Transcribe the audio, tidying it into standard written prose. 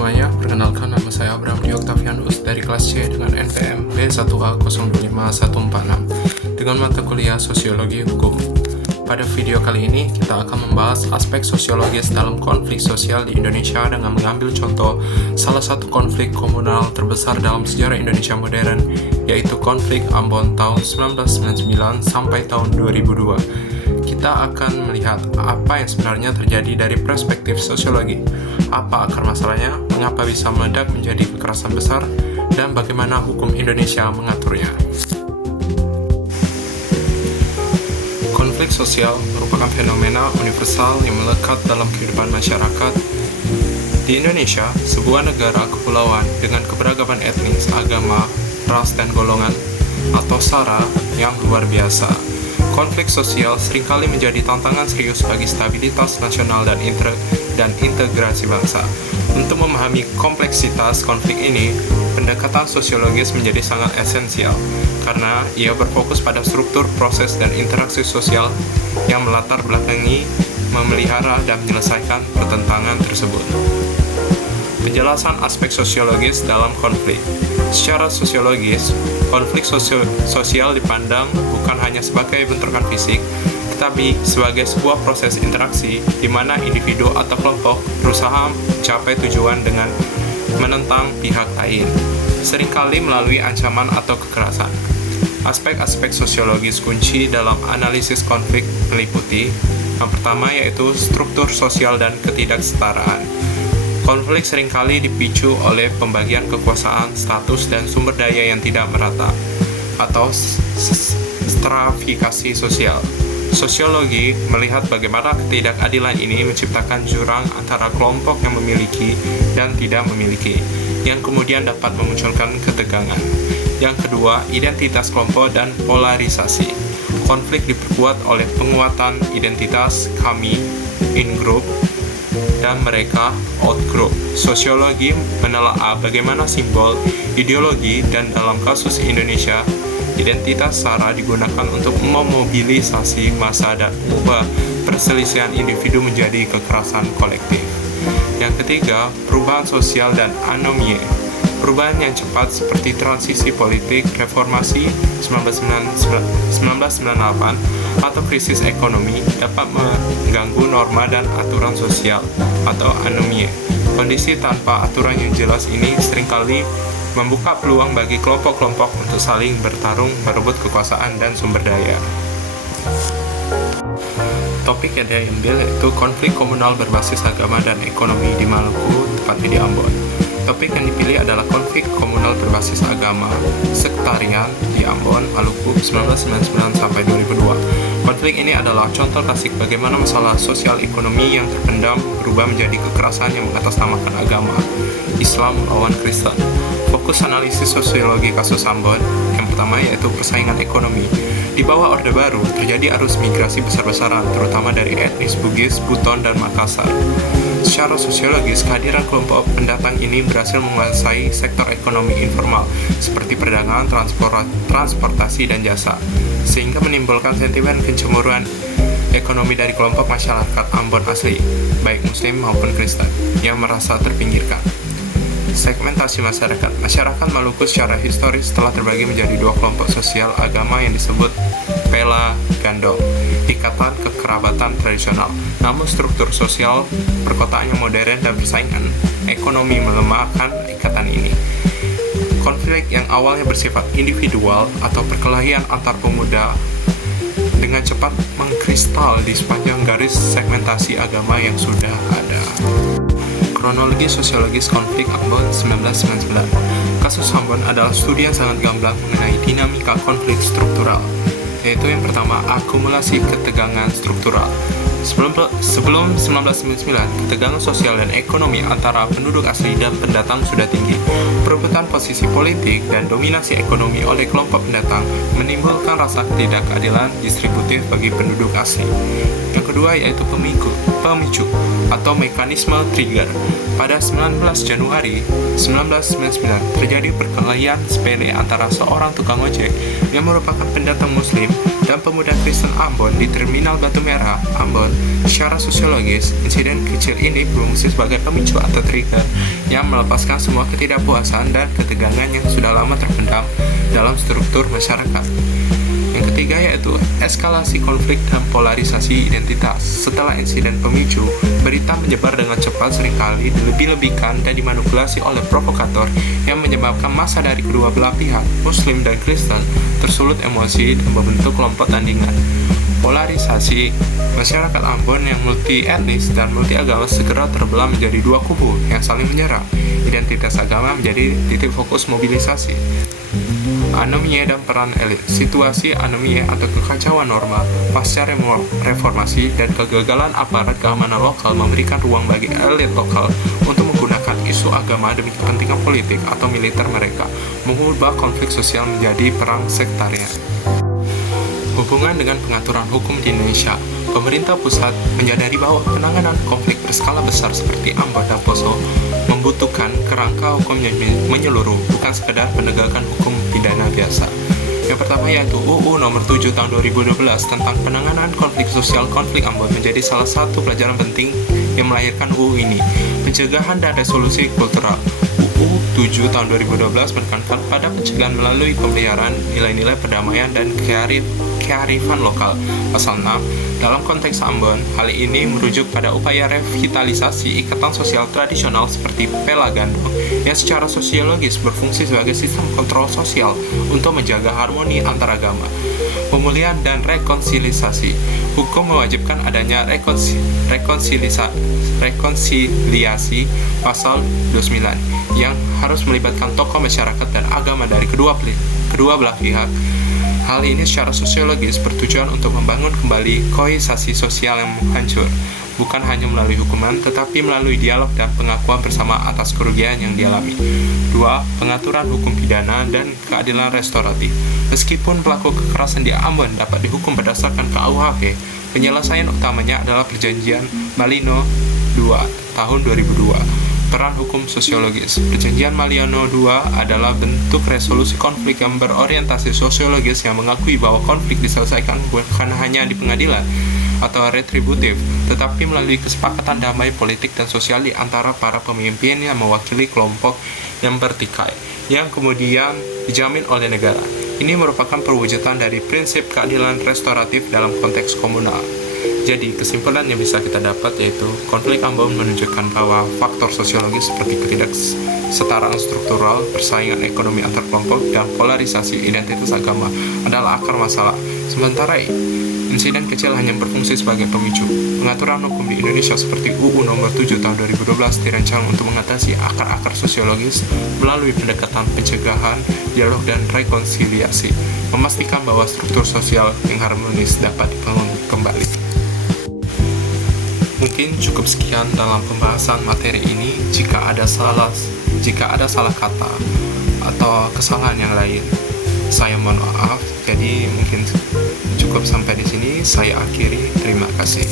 semuanya, perkenalkan nama saya Abraham Dwi Octavianus dari kelas C dengan NPM B1A0254146 dengan mata kuliah Sosiologi Hukum. Pada video kali ini, kita akan membahas aspek sosiologis dalam konflik sosial di Indonesia dengan mengambil contoh salah satu konflik komunal terbesar dalam sejarah Indonesia modern, yaitu konflik Ambon tahun 1999 sampai tahun 2002. Kita akan melihat apa yang sebenarnya terjadi dari perspektif sosiologi, apa akar masalahnya, mengapa bisa meledak menjadi kekerasan besar, dan bagaimana hukum Indonesia mengaturnya. Konflik sosial merupakan fenomena universal yang melekat dalam kehidupan masyarakat. Di Indonesia, sebuah negara kepulauan dengan keberagaman etnis, agama, ras, dan golongan, atau SARA yang luar biasa. Konflik sosial seringkali menjadi tantangan serius bagi stabilitas nasional dan integrasi bangsa. Untuk memahami kompleksitas konflik ini, pendekatan sosiologis menjadi sangat esensial, karena ia berfokus pada struktur, proses, dan interaksi sosial yang melatar belakangi, memelihara, dan menyelesaikan pertentangan tersebut. Penjelasan aspek sosiologis dalam konflik. Secara sosiologis, konflik sosial dipandang bukan hanya sebagai bentrokan fisik, tetapi sebagai sebuah proses interaksi di mana individu atau kelompok berusaha mencapai tujuan dengan menentang pihak lain, seringkali melalui ancaman atau kekerasan. Aspek-aspek sosiologis kunci dalam analisis konflik meliputi yang pertama yaitu struktur sosial dan ketidaksetaraan. Konflik seringkali dipicu oleh pembagian kekuasaan, status, dan sumber daya yang tidak merata, atau stratifikasi sosial. Sosiologi melihat bagaimana ketidakadilan ini menciptakan jurang antara kelompok yang memiliki dan tidak memiliki, yang kemudian dapat memunculkan ketegangan. Yang kedua, identitas kelompok dan polarisasi. Konflik diperkuat oleh penguatan identitas kami, in-group, dan mereka, out-group. Sosiologi menelaah bagaimana simbol, ideologi, dan dalam kasus Indonesia, identitas SARA digunakan untuk memobilisasi massa dan mengubah perselisihan individu menjadi kekerasan kolektif. Yang ketiga, perubahan sosial dan anomie. Perubahan yang cepat seperti transisi politik, reformasi 1998, atau krisis ekonomi dapat mengganggu norma dan aturan sosial atau anomie. Kondisi tanpa aturan yang jelas ini seringkali membuka peluang bagi kelompok-kelompok untuk saling bertarung merebut kekuasaan dan sumber daya. Topik yang diambil yaitu konflik komunal berbasis agama dan ekonomi di Maluku, tepatnya di Ambon. Topik yang dipilih adalah konflik komunal berbasis agama sektarian di Ambon, Maluku 1999 sampai 2002. Konflik ini adalah contoh klasik bagaimana masalah sosial ekonomi yang terpendam berubah menjadi kekerasan yang mengatasnamakan agama, Islam melawan Kristen. Fokus analisis sosiologi kasus Ambon yang pertama yaitu persaingan ekonomi. Di bawah Orde Baru terjadi arus migrasi besar-besaran terutama dari etnis Bugis, Buton, dan Makassar. Secara sosiologis, kehadiran kelompok pendatang ini berhasil menguasai sektor ekonomi informal seperti perdagangan, transportasi, dan jasa, sehingga menimbulkan sentimen kecemburuan ekonomi dari kelompok masyarakat Ambon asli, baik Muslim maupun Kristen, yang merasa terpinggirkan. Segmentasi masyarakat. Masyarakat Maluku secara historis telah terbagi menjadi dua kelompok sosial agama yang disebut Pela Gandong, ikatan kekerabatan tradisional. Namun struktur sosial perkotaan yang modern dan persaingan ekonomi melemahkan ikatan ini. Konflik yang awalnya bersifat individual atau perkelahian antar pemuda dengan cepat mengkristal di sepanjang garis segmentasi agama yang sudah ada. Kronologi sosiologis konflik Ambon 1999. Kasus Ambon adalah studi yang sangat gamblang mengenai dinamika konflik struktural, yaitu yang pertama, akumulasi ketegangan struktural. Sebelum 1999, ketegangan sosial dan ekonomi antara penduduk asli dan pendatang sudah tinggi. Perebutan posisi politik dan dominasi ekonomi oleh kelompok pendatang menimbulkan rasa ketidakadilan distributif bagi penduduk asli. Yang kedua yaitu pemicu atau mekanisme trigger. Pada 19 Januari 1999 terjadi perkelahian sepele antara seorang tukang ojek yang merupakan pendatang Muslim dan pemuda Kristen Ambon di Terminal Batu Merah, Ambon. Secara sosiologis, insiden kecil ini berfungsi sebagai pemicu atau trigger yang melepaskan semua ketidakpuasan dan ketegangan yang sudah lama terpendam dalam struktur masyarakat. Yang ketiga yaitu eskalasi konflik dan polarisasi identitas. Setelah insiden pemicu, berita menyebar dengan cepat, seringkali dilebih-lebihkan dan dimanipulasi oleh provokator yang menyebabkan massa dari kedua belah pihak, Muslim dan Kristen, tersulut emosi dan membentuk kelompok tandingan. Polarisasi masyarakat Ambon yang multi etnis dan multi agama segera terbelah menjadi dua kubu yang saling menyerang. Identitas agama menjadi titik fokus mobilisasi. Anomie dan peran elit. Situasi anomie atau kekacauan normal pasca reformasi dan kegagalan aparat keamanan lokal memberikan ruang bagi elit lokal untuk menggunakan isu agama demi kepentingan politik atau militer mereka, mengubah konflik sosial menjadi perang sektarian. Hubungan dengan pengaturan hukum di Indonesia. Pemerintah pusat menyadari bahwa penanganan konflik berskala besar seperti Ambon dan Poso membutuhkan kerangka hukum yang menyeluruh, bukan sekedar penegakan hukum pidana biasa. Yang pertama yaitu UU Nomor 7 Tahun 2012 tentang penanganan konflik sosial konflik Ambon menjadi salah satu pelajaran penting yang melahirkan UU ini. Pencegahan dan resolusi kultural. UU 7 Tahun 2012 menekankan pada pencegahan melalui pemeliharaan nilai-nilai perdamaian dan kearifan lokal. Pasal 6, dalam konteks Ambon, hal ini merujuk pada upaya revitalisasi ikatan sosial tradisional seperti Pela Gandong yang secara sosiologis berfungsi sebagai sistem kontrol sosial untuk menjaga harmoni antar agama. Pemulihan dan rekonsiliasi. Hukum mewajibkan adanya rekonsiliasi pasal 29 yang harus melibatkan tokoh masyarakat dan agama dari kedua belah pihak. Hal ini secara sosiologis bertujuan untuk membangun kembali kohesiosi sosial yang hancur, bukan hanya melalui hukuman, tetapi melalui dialog dan pengakuan bersama atas kerugian yang dialami. 2. Pengaturan hukum pidana dan keadilan restoratif. Meskipun pelaku kekerasan di Ambon dapat dihukum berdasarkan KUHP, penyelesaian utamanya adalah Perjanjian Malino II tahun 2002. Peran hukum sosiologis. Perjanjian Malino II adalah bentuk resolusi konflik yang berorientasi sosiologis yang mengakui bahwa konflik diselesaikan bukan hanya di pengadilan atau retributif, tetapi melalui kesepakatan damai politik dan sosial di antara para pemimpin yang mewakili kelompok yang bertikai, yang kemudian dijamin oleh negara. Ini merupakan perwujudan dari prinsip keadilan restoratif dalam konteks komunal. Jadi, kesimpulan yang bisa kita dapat yaitu konflik Ambon menunjukkan bahwa faktor sosiologis seperti ketidaksetaraan struktural, persaingan ekonomi antar kelompok, dan polarisasi identitas agama adalah akar masalah. Sementara insiden kecil hanya berfungsi sebagai pemicu. Pengaturan hukum di Indonesia seperti UU Nomor 7 Tahun 2012 dirancang untuk mengatasi akar-akar sosiologis melalui pendekatan pencegahan, dialog, dan rekonsiliasi, memastikan bahwa struktur sosial yang harmonis dapat dibangun kembali. Mungkin cukup sekian dalam pembahasan materi ini. Jika ada salah kata atau kesalahan yang lain, saya mohon maaf. Jadi mungkin cukup sampai di sini. Saya akhiri. Terima kasih.